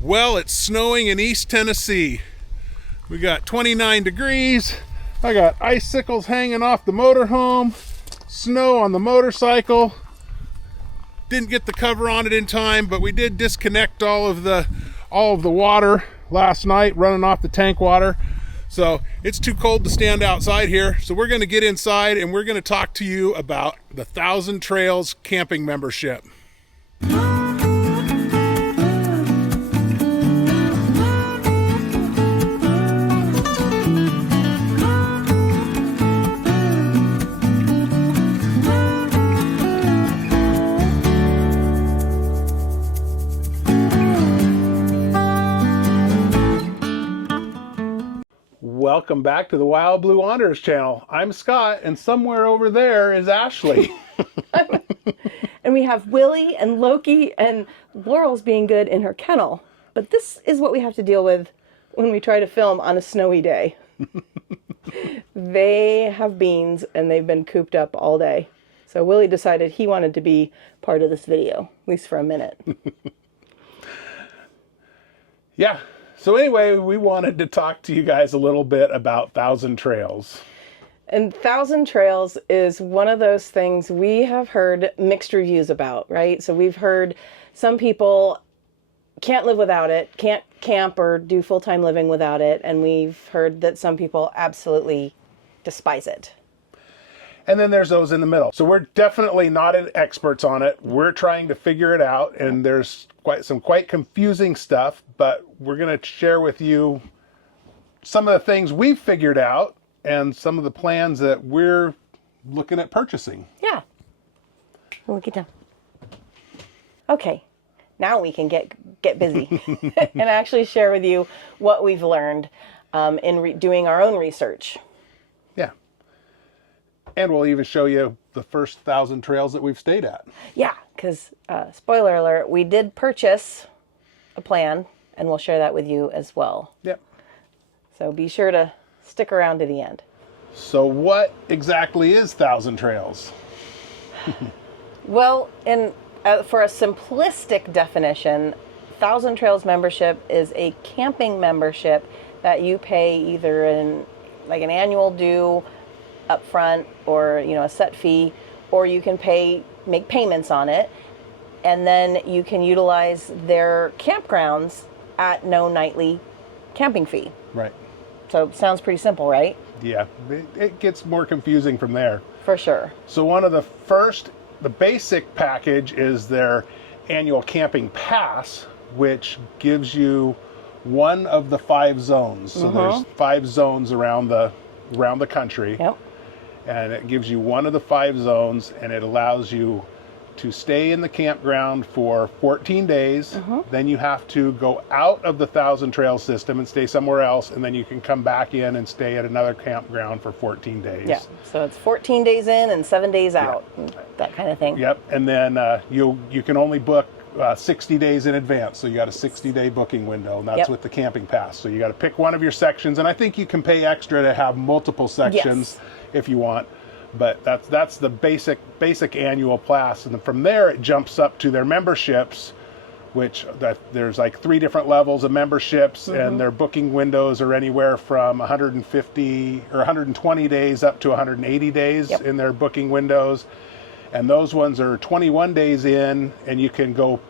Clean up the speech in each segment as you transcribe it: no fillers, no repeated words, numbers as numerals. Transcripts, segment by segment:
Well, it's snowing in East Tennessee. We got 29 degrees. I got icicles hanging off the motorhome, snow on the motorcycle. Didn't get the cover on it in time, but we did disconnect all of the water last night, running off the tank water. So it's too cold to stand outside here. So we're going to get inside and we're going to talk to you about the 1,000 Trails camping membership. Welcome back to the Wild Blue Wanderers channel. I'm Scott, and somewhere over there is Ashley. And we have Willie and Loki, and Laurel's being good in her kennel. But this is what we have to deal with when we try to film on a snowy day. They have beans, and they've been cooped up all day. So Willie decided he wanted to be part of this video, at least for a minute. Yeah. So anyway, we wanted to talk to you guys a little bit about 1,000 Trails. And 1,000 Trails is one of those things we have heard mixed reviews about, right? So we've heard some people can't live without it, can't camp or do full-time living without it. And we've heard that some people absolutely despise it. And then there's those in the middle. So we're definitely not experts on it. We're trying to figure it out, and there's quite confusing stuff, but we're going to share with you some of the things we've figured out and some of the plans that we're looking at purchasing. Yeah. Look at that. Okay. Now we can get busy and actually share with you what we've learned in doing our own research. Yeah. And we'll even show you the first 1,000 trails that we've stayed at. Yeah, because, spoiler alert, we did purchase a plan, and we'll share that with you as well. Yep. So be sure to stick around to the end. So what exactly is 1,000 Trails? Well, for a simplistic definition, 1,000 Trails membership is a camping membership that you pay either in like an annual due up front, or a set fee, or you can make payments on it, and then you can utilize their campgrounds at no nightly camping fee. Right. So sounds pretty simple, right? Yeah, it gets more confusing from there. For sure. So the basic package is their annual camping pass, which gives you one of the 5 zones. So there's 5 zones around the country. Yep. And it gives you one of the 5 zones, and it allows you to stay in the campground for 14 days. Then you have to go out of the 1,000 Trail system and stay somewhere else, and then you can come back in and stay at another campground for 14 days. Yeah, so it's 14 days in and 7 days out, that kind of thing. Yep, and then you can only book 60 days in advance, so you got a 60-day booking window, and that's with the camping pass. So you got to pick one of your sections, and I think you can pay extra to have multiple sections if you want. But that's the basic annual pass, and then from there it jumps up to their memberships, which there's like 3 different levels of memberships, and their booking windows are anywhere from 150 or 120 days up to 180 days in their booking windows. And those ones are 21 days in, and you can go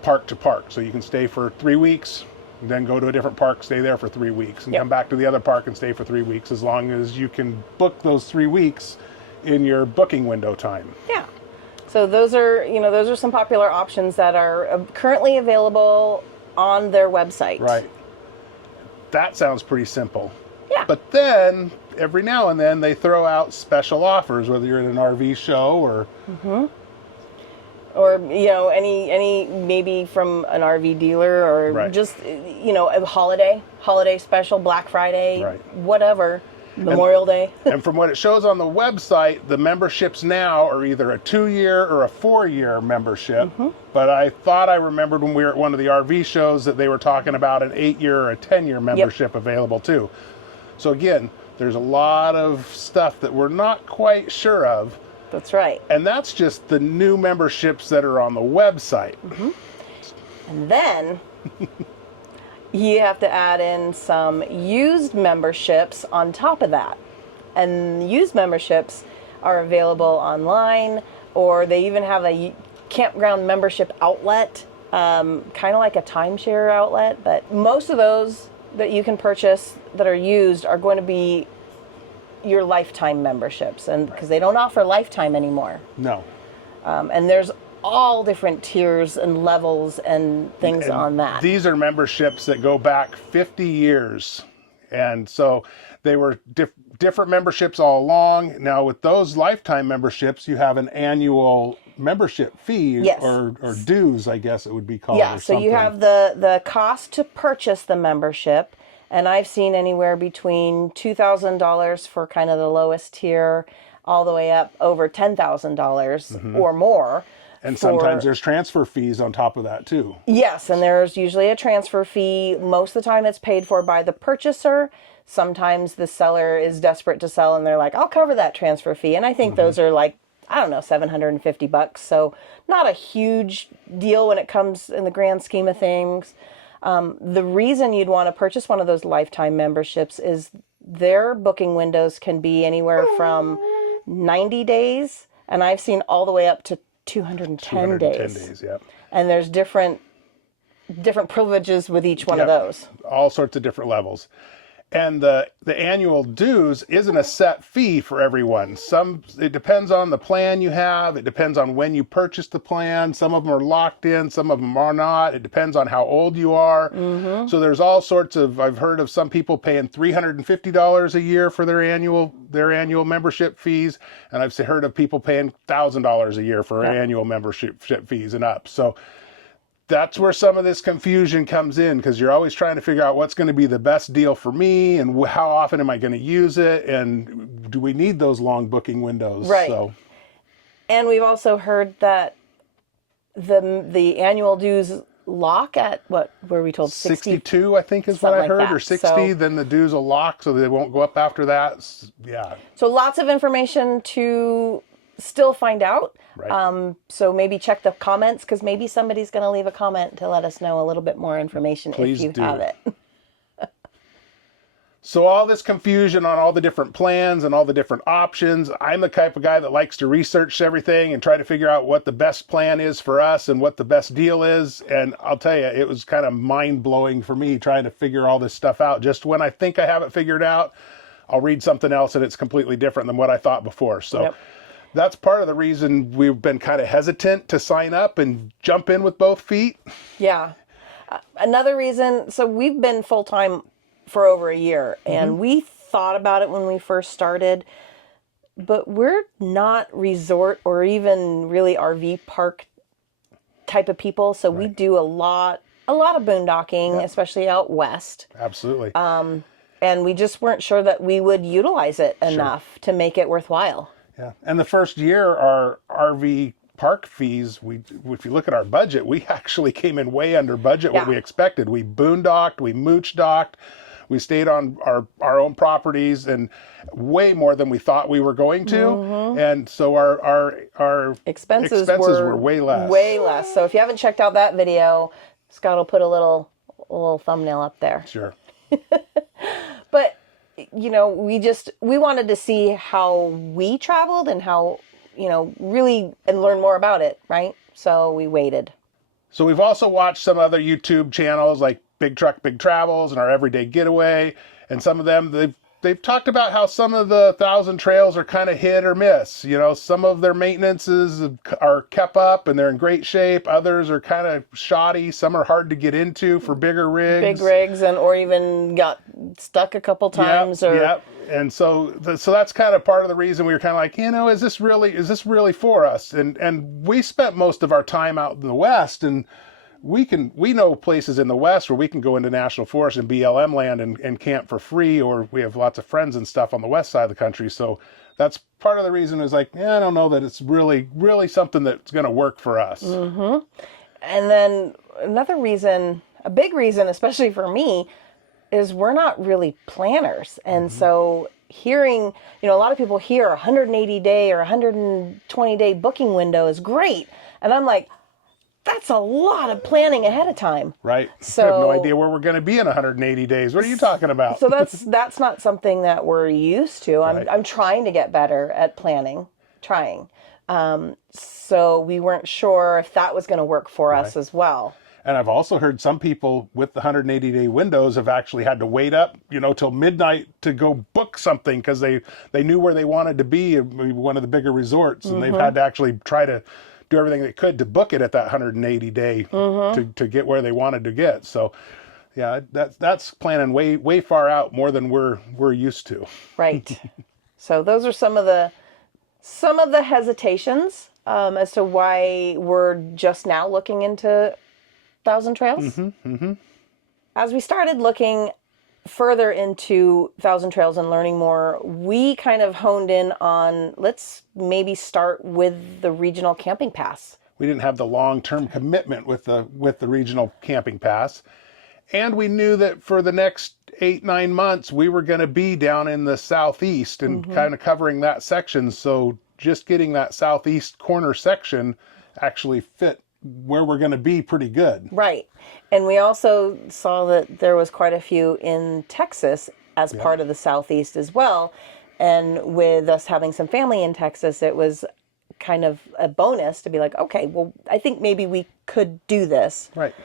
park to park. So you can stay for 3 weeks, then go to a different park, stay there for 3 weeks, and come back to the other park and stay for 3 weeks, as long as you can book those 3 weeks in your booking window time. Yeah. So those are some popular options that are currently available on their website. Right. That sounds pretty simple. Yeah. But then every now and then they throw out special offers, whether you're at an RV show or or any maybe from an RV dealer, or just a holiday special, Black Friday, whatever, Memorial Day. And from what it shows on the website, the memberships now are either a 2-year or a 4-year membership. But I thought I remembered when we were at one of the RV shows that they were talking about an 8-year or a 10-year membership available too. So again, there's a lot of stuff that we're not quite sure of. That's right. And that's just the new memberships that are on the website. And then you have to add in some used memberships on top of that. And used memberships are available online, or they even have a campground membership outlet, kind of like a timeshare outlet. But most of those that you can purchase that are used are going to be your lifetime memberships, and because they don't offer lifetime anymore. No. And there's all different tiers and levels and things on that. These are memberships that go back 50 years. And so they were different memberships all along. Now with those lifetime memberships, you have an annual membership fee, Yes. or dues, I guess it would be called. Yeah, or so you something. have the cost to purchase the membership, and I've seen anywhere between $2,000 for kind of the lowest tier, all the way up over $10,000 or more. And sometimes there's transfer fees on top of that too. Yes, and there's usually a transfer fee. Most of the time it's paid for by the purchaser. Sometimes the seller is desperate to sell and they're like, I'll cover that transfer fee. And I think those are like, I don't know, $750. So not a huge deal when it comes in the grand scheme of things. The reason you'd want to purchase one of those lifetime memberships is their booking windows can be anywhere from 90 days, and I've seen all the way up to 210 days. Yep. And there's different privileges with each one of those. All sorts of different levels. And the annual dues isn't a set fee for everyone. It depends on the plan you have. It depends on when you purchase the plan. Some of them are locked in, some of them are not. It depends on how old you are. So there's all sorts of, I've heard of some people paying $350 a year for their annual membership fees. And I've heard of people paying $1,000 a year for annual membership fees and up. So that's where some of this confusion comes in, because you're always trying to figure out what's going to be the best deal for me, and how often am I going to use it, and do we need those long booking windows? Right. So, and we've also heard that the annual dues lock at what were we told 62, I think is what I heard, or 60. Then the dues will lock, so they won't go up after that. Yeah. So lots of information to still find out. Right. So maybe check the comments, because maybe somebody's going to leave a comment to let us know a little bit more information. Please if you do. have it. So all this confusion on all the different plans and all the different options, I'm the type of guy that likes to research everything and try to figure out what the best plan is for us and what the best deal is. And I'll tell you, it was kind of mind-blowing for me trying to figure all this stuff out. Just when I think I have it figured out, I'll read something else and it's completely different than what I thought before. So that's part of the reason we've been kind of hesitant to sign up and jump in with both feet. Yeah. Another reason, so we've been full-time for over a year, and we thought about it when we first started, but we're not resort or even really RV park type of people. So we do a lot of boondocking, especially out west. Absolutely. And we just weren't sure that we would utilize it enough to make it worthwhile. Yeah. And the first year, our RV park fees, if you look at our budget, we actually came in way under budget what we expected. We boondocked, we mooch docked, we stayed on our own properties, and way more than we thought we were going to. And so our expenses were way less. Way less. So if you haven't checked out that video, Scott will put a little thumbnail up there. Sure. But you know, we wanted to see how we traveled and how, really, and learn more about it, right? So we waited. So we've also watched some other YouTube channels like Big Truck, Big Travels and Our Everyday Getaway. And some of them, they've talked about how some of the 1,000 trails are kind of hit or miss. Some of their maintenances are kept up and they're in great shape. Others are kind of shoddy. Some are hard to get into for bigger rigs. Big rigs, or even got stuck a couple times. Yep. And so that's kind of part of the reason we were kind of like, is this really for us? And we spent most of our time out in the West, and we know places in the West where we can go into national forest and BLM land and camp for free, or we have lots of friends and stuff on the west side of the country. So that's part of the reason is like, I don't know that it's really, really something that's going to work for us. And then another reason, a big reason, especially for me, is we're not really planners. And so hearing, a lot of people hear 180 day or 120 day booking window is great. And I'm like, that's a lot of planning ahead of time. Right. So I have no idea where we're going to be in 180 days. What are you talking about? So that's not something that we're used to. Right. I'm trying to get better at planning, so we weren't sure if that was going to work for us as well. And I've also heard some people with the 180-day windows have actually had to wait up, till midnight to go book something because they knew where they wanted to be at one of the bigger resorts, and they've had to actually try to do everything they could to book it at that 180-day to get where they wanted to get. So, yeah, that's planning way far out, more than we're used to. Right. So those are some of the hesitations as to why we're just now looking into Thousand Trails. As we started looking further into Thousand Trails and learning more, we kind of honed in on, let's maybe start with the regional camping pass. We didn't have the long-term commitment with the regional camping pass, and we knew that for the next 8-9 months we were going to be down in the southeast and kind of covering that section. So just getting that southeast corner section actually fit where we're going to be pretty good. Right. And we also saw that there was quite a few in Texas as part of the Southeast as well. And with us having some family in Texas, it was kind of a bonus to be like, okay, well, I think maybe we could do this. Right.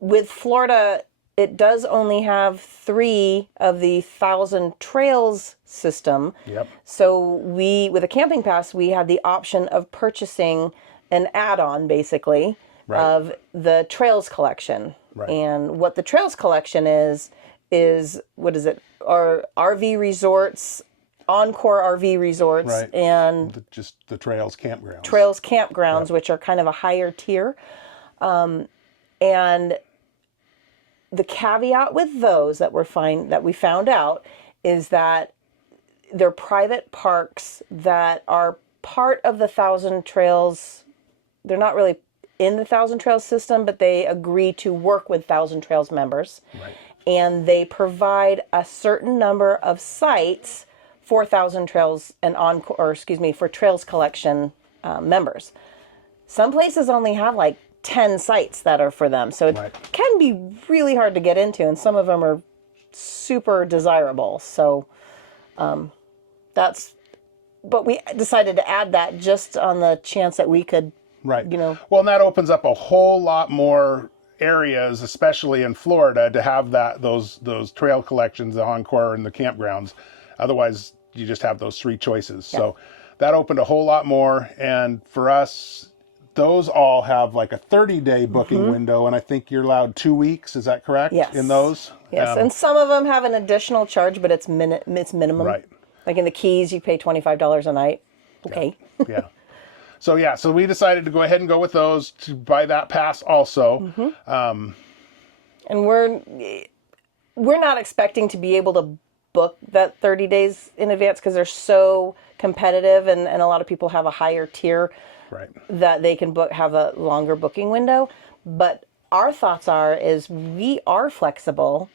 With Florida, it does only have 3 of the 1,000 Trails system. Yep. So with a camping pass, we had the option of purchasing an add-on, basically, of the Trails collection. Right. And what the Trails collection is what is it? Our RV resorts, Encore RV resorts, and just the Trails campgrounds. Trails campgrounds, which are kind of a higher tier. And the caveat with those that we found out is that they're private parks that are part of the 1,000 Trails. They're not really in the 1,000 Trails system, but they agree to work with 1,000 Trails members. Right. And they provide a certain number of sites for 1,000 Trails and for Trails collection members. Some places only have like 10 sites that are for them. So it can be really hard to get into, and some of them are super desirable. So but we decided to add that just on the chance that we could, well, and that opens up a whole lot more areas, especially in Florida, to have those trail collections, the Encore and the campgrounds. Otherwise, you just have those 3 choices. Yeah. So that opened a whole lot more. And for us, those all have like a 30-day booking window, and I think you're allowed 2 weeks. Is that correct? Yes. In those? Yes, and some of them have an additional charge, but it's minimum. Right. Like in the Keys, you pay $25 a night. Okay. Yeah. So we decided to go ahead and go with those to buy that pass also. And we're not expecting to be able to book that 30 days in advance because they're so competitive, and a lot of people have a higher tier that they can have a longer booking window. But our thoughts is we are flexible,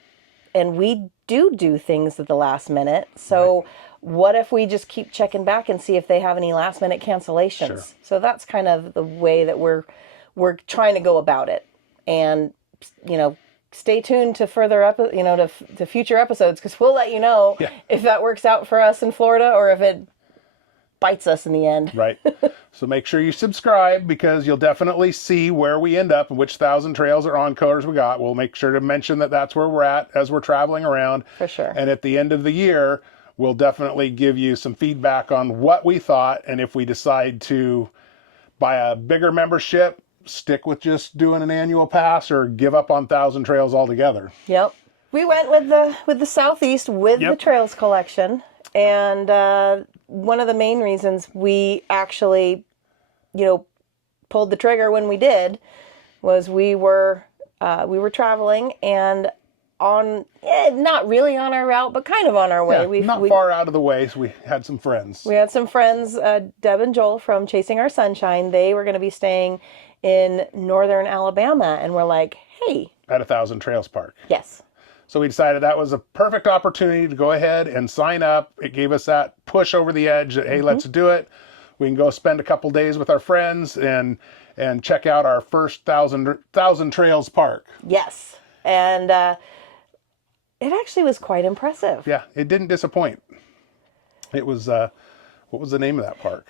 and we do things at the last minute. So what if we just keep checking back and see if they have any last minute cancellations? Sure. So that's kind of the way that we're trying to go about it. And, stay tuned to further to future episodes, because we'll let you know if that works out for us in Florida or if it bites us in the end. Right. So make sure you subscribe, because you'll definitely see where we end up and which 1,000 Trails or Encores we got. We'll make sure to mention that that's where we're at as we're traveling around. For sure. And at the end of the year, we'll definitely give you some feedback on what we thought, and if we decide to buy a bigger membership, stick with just doing an annual pass, or give up on 1,000 Trails altogether. Yep. We went with the Southeast with the Trails collection, and one of the main reasons we actually, pulled the trigger when we did was we were traveling, and not really on our route, but kind of on our way. Not far out of the way, so we had some friends. We had some friends, Deb and Joel from Chasing Our Sunshine. They were going to be staying in northern Alabama, and we're like, hey. At 1,000 Trails Park. Yes. So we decided that was a perfect opportunity to go ahead and sign up. It gave us that push over the edge that, hey, let's do it. We can go spend a couple days with our friends and and check out our first thousand Trails park. Yes. And it actually was quite impressive. Yeah, it didn't disappoint. It was, what was the name of that park?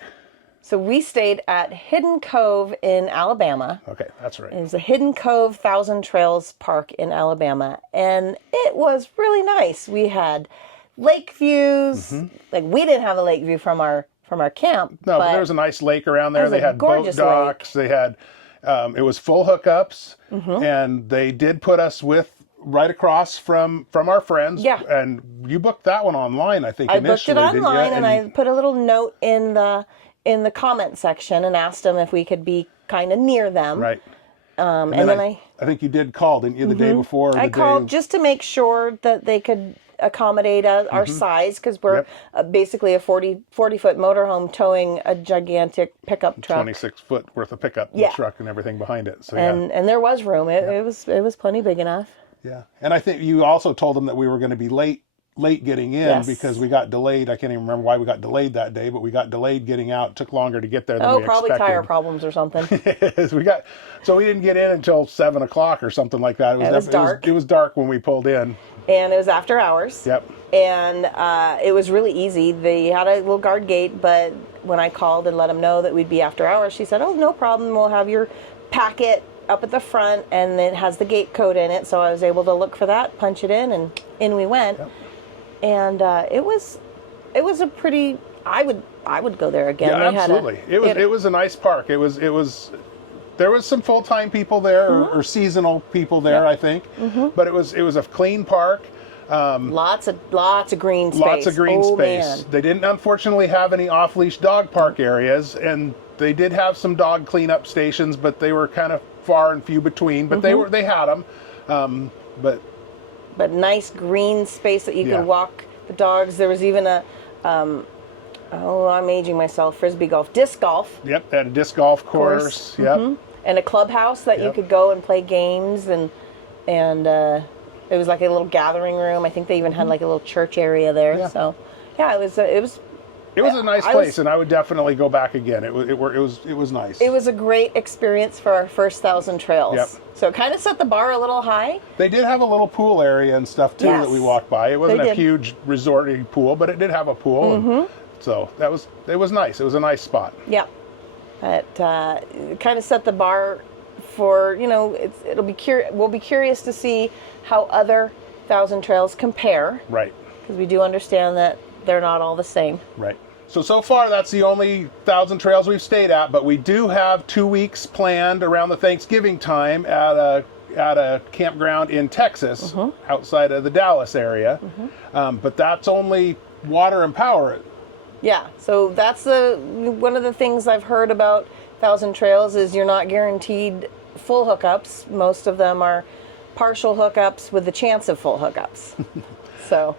So we stayed at Hidden Cove in Alabama. Okay, that's right. It was a Hidden Cove Thousand Trails Park in Alabama. And it was really nice. We had lake views. Like, we didn't have a lake view from our camp. No, but there was a nice lake around there. They had boat docks. They had, it was full hookups. And they did put us with right across from our friends. Yeah. And you booked that one online, I think, initially. I booked it online, and I put a little note in the comment section and asked them if we could be kind of near them. Right. And then I think you did call, didn't you, the day before? I called just to make sure that they could accommodate our size, because we're basically a 40-foot motorhome towing a gigantic pickup truck. 26-foot worth of pickup truck and everything behind it. So and there was room. It was plenty big enough. Yeah. And I think you also told them that we were going to be late getting in because we got delayed. I can't even remember why we got delayed that day, but we got delayed getting out. It took longer to get there than we expected. Probably tire problems or something. So we didn't get in until 7 o'clock or something like that. It was dark. It was dark when we pulled in. And it was after hours. Yep. And it was really easy. They had a little guard gate, but when I called and let them know that we'd be after hours, she said, "Oh, no problem. We'll have your packet up at the front, and it has the gate code in it." So I was able to look for that, punch it in, and in we went. Yep. And it was a pretty. I would go there again. Yeah, absolutely. It was a nice park. It was. There was some full-time people there or seasonal people there, I think. But it was a clean park. Lots of green space. Lots of green space. Man. They didn't unfortunately have any off-leash dog park areas, and they did have some dog cleanup stations, but they were kind of far and few between. But they had them. But nice green space that you could walk the dogs. There was even a I'm aging myself, disc golf. Yep, and a disc golf course. Yep. And a clubhouse that you could go and play games, and it was like a little gathering room. I think they even had like a little church area there. Yeah. So yeah, it was a nice place, and I would definitely go back again. It was nice. It was a great experience for our first 1,000 trails. Yep. So it kind of set the bar a little high. They did have a little pool area and stuff too that we walked by. It wasn't a huge resorty pool, but it did have a pool. And so it was nice. It was a nice spot. Yeah. It kind of set the bar for, we'll be curious to see how other 1,000 trails compare. Right. Because we do understand that they're not all the same. Right. So far, that's the only 1,000 trails we've stayed at, but we do have 2 weeks planned around the Thanksgiving time at a campground in Texas, outside of the Dallas area. But that's only water and power. Yeah, so that's one of the things I've heard about 1,000 trails is you're not guaranteed full hookups. Most of them are partial hookups with the chance of full hookups. So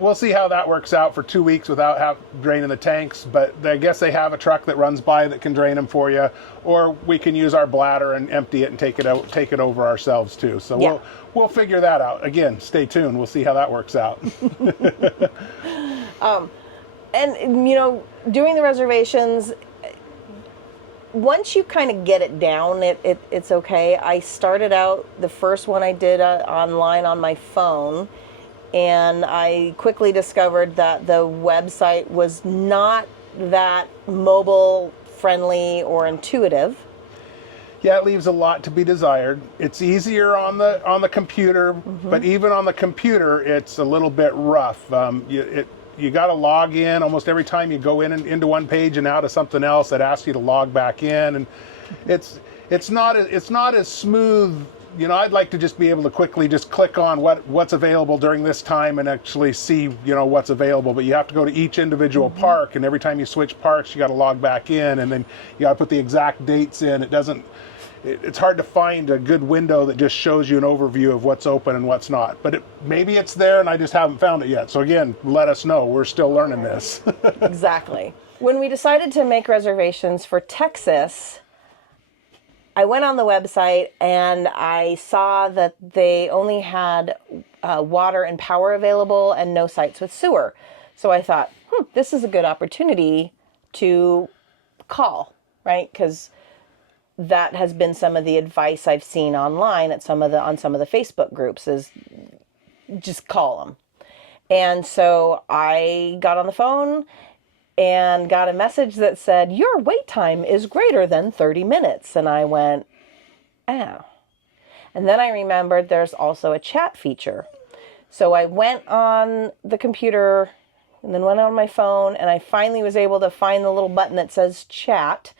we'll see how that works out for 2 weeks without draining the tanks. But I guess they have a truck that runs by that can drain them for you, or we can use our bladder and empty it and take it over ourselves too. So we'll figure that out. Again, stay tuned. We'll see how that works out. And doing the reservations, once you kind of get it down, it's okay. I started out, the first one I did online on my phone, and I quickly discovered that the website was not that mobile friendly or intuitive. Yeah, it leaves a lot to be desired. It's easier on the computer, but even on the computer, it's a little bit rough. You got to log in almost every time you go in and into one page and out of something else that asks you to log back in, and it's not as smooth. I'd like to just be able to quickly just click on what's available during this time and actually see what's available. But you have to go to each individual park, and every time you switch parks, you got to log back in, and then you got to put the exact dates in. It's hard to find a good window that just shows you an overview of what's open and what's not. But maybe it's there and I just haven't found it yet. So again, let us know. We're still learning this. Exactly. When we decided to make reservations for Texas, I went on the website and I saw that they only had water and power available and no sites with sewer. So I thought, this is a good opportunity to call, right? Because that has been some of the advice I've seen online at on some of the Facebook groups is just call them. And so I got on the phone and got a message that said, your wait time is greater than 30 minutes. And I went, oh. And then I remembered there's also a chat feature. So I went on the computer and then went on my phone, and I finally was able to find the little button that says chat.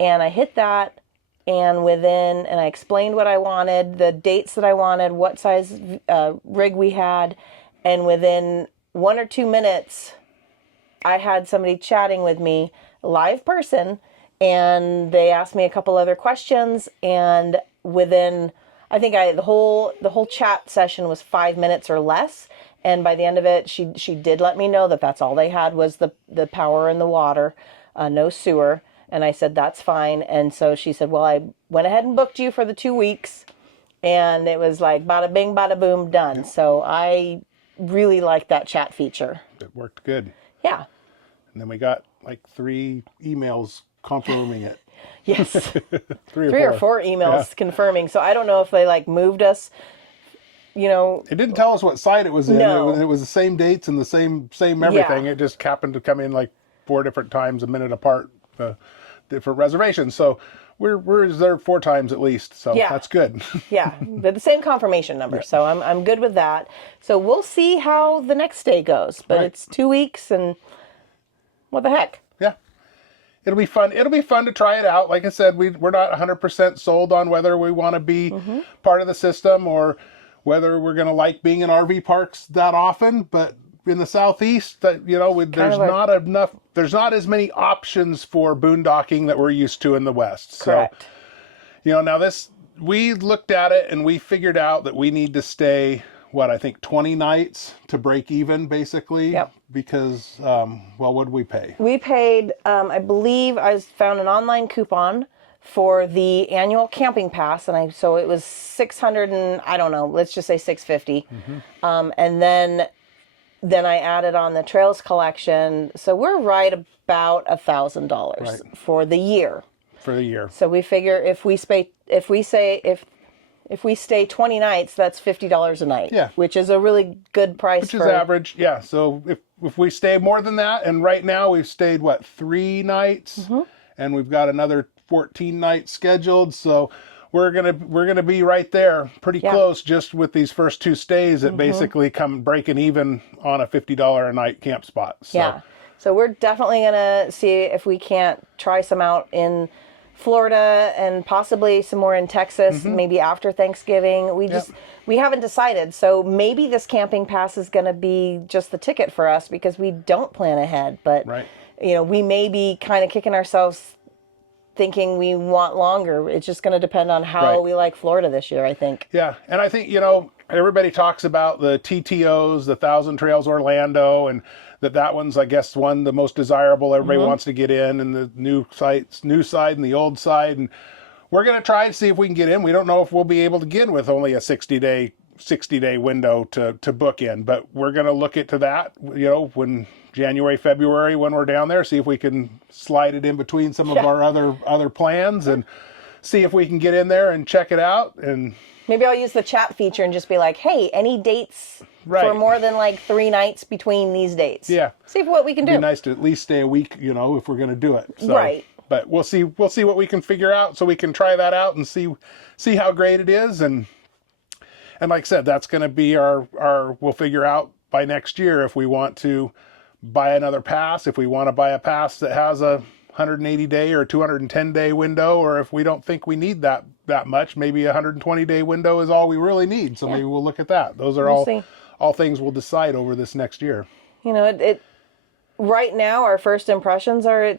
And I hit that, and I explained what I wanted, the dates that I wanted, what size rig we had. And within 1 or 2 minutes, I had somebody chatting with me, a live person, and they asked me a couple other questions. And within, I think the whole chat session was 5 minutes or less. And by the end of it, she did let me know that that's all they had was the power and the water, no sewer. And I said, that's fine. And so she said, well, I went ahead and booked you for the 2 weeks. And it was like bada bing, bada boom, done. Yep. So I really liked that chat feature. It worked good. Yeah. And then we got like 3 emails confirming it. Yes. 3 or 4 emails confirming. So I don't know if they like moved us, It didn't tell us what site it was in. No. It was the same dates and the same everything. Yeah. It just happened to come in like 4 different times a minute apart, different reservations. So we're reserved 4 times at least. So that's good. Yeah, but the same confirmation number. Yeah. So I'm good with that. So we'll see how the next day goes. But it's 2 weeks, and what the heck? Yeah. It'll be fun. It'll be fun to try it out. Like I said, we're not 100% sold on whether we want to be part of the system or whether we're going to like being in RV parks that often. But in the Southeast, there's not as many options for boondocking that we're used to in the West. Correct. So, now we looked at it and we figured out that we need to stay, 20 nights to break even, basically. Yep. Because, what did we pay? We paid, I believe I found an online coupon for the annual camping pass, and so it was 600 and I don't know, let's just say 650. And then I added on the trails collection, so we're right about $1,000 for the year. For the year. So we figure if we stay 20 nights, that's $50 a night. Yeah. Which is a really good price. Which is average, yeah. So if we stay more than that, and right now we've stayed 3 nights, and we've got another 14 nights scheduled. So we're gonna be right there, pretty close, just with these first 2 stays that basically come breaking even on a $50 a night camp spot. So. Yeah. So we're definitely gonna see if we can't try some out in Florida and possibly some more in Texas, maybe after Thanksgiving. We haven't decided. So maybe this camping pass is going to be just the ticket for us because we don't plan ahead. But, we may be kind of kicking ourselves thinking we want longer. It's just going to depend on how we like Florida this year, I think. Yeah. And I think, everybody talks about the TTOs, the Thousand Trails Orlando, and that one's, I guess, the most desirable. Everybody wants to get in, and the new side and the old side. And we're going to try to see if we can get in. We don't know if we'll be able to get in with only a 60-day window to book in, but we're going to look into that, when January, February, when we're down there, see if we can slide it in between some of our other plans and see if we can get in there and check it out. And maybe I'll use the chat feature and just be like, hey, any dates for more than 3 nights between these dates? Yeah. See what we can do. It'd be nice to at least stay a week, if we're going to do it. So, but we'll see what we can figure out, so we can try that out and see how great it is. And like I said, that's going to be we'll figure out by next year if we want to buy another pass, if we want to buy a pass that has a 180-day or 210-day window, or if we don't think we need that much, maybe a 120-day window is all we really need. So maybe we'll look at that. Those are all things we'll decide over this next year. Right now, our first impressions are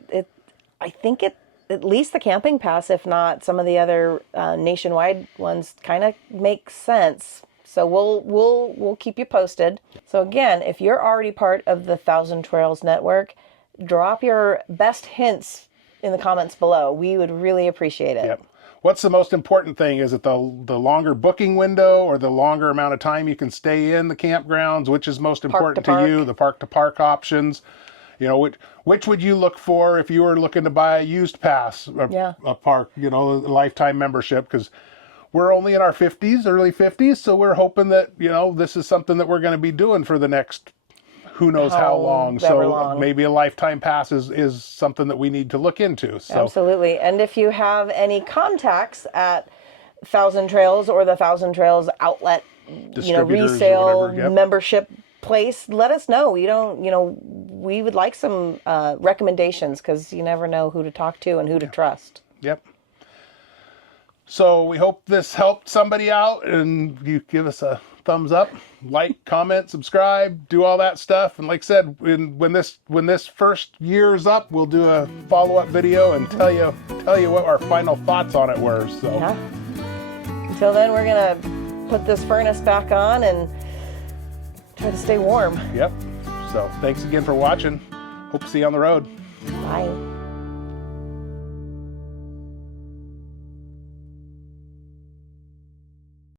I think at least the camping pass, if not some of the other nationwide ones, kind of make sense. So we'll keep you posted. So again, if you're already part of the Thousand Trails Network, drop your best hints in the comments below. We would really appreciate it. Yep. What's the most important thing? Is it the longer booking window or the longer amount of time you can stay in the campgrounds? Which is most important to you? The park-to-park options. You know, which would you look for if you were looking to buy a used pass, a park, you know, a lifetime membership? Because we're only in our 50s, early 50s, so we're hoping that, you know, this is something that we're going to be doing for the next who knows how long. So maybe a lifetime pass is something that we need to look into. So absolutely. And if you have any contacts at Thousand Trails or the Thousand Trails outlet, you know, resale membership place, let us know. We would like some recommendations, because you never know who to talk to and who to trust. Yep. So we hope this helped somebody out, and you give us a thumbs up, like, comment, subscribe, do all that stuff. And like I said, when this first year's up, we'll do a follow-up video and tell you what our final thoughts on it were. So until then, we're gonna put this furnace back on and try to stay warm. Yep. So thanks again for watching. Hope to see you on the road. Bye.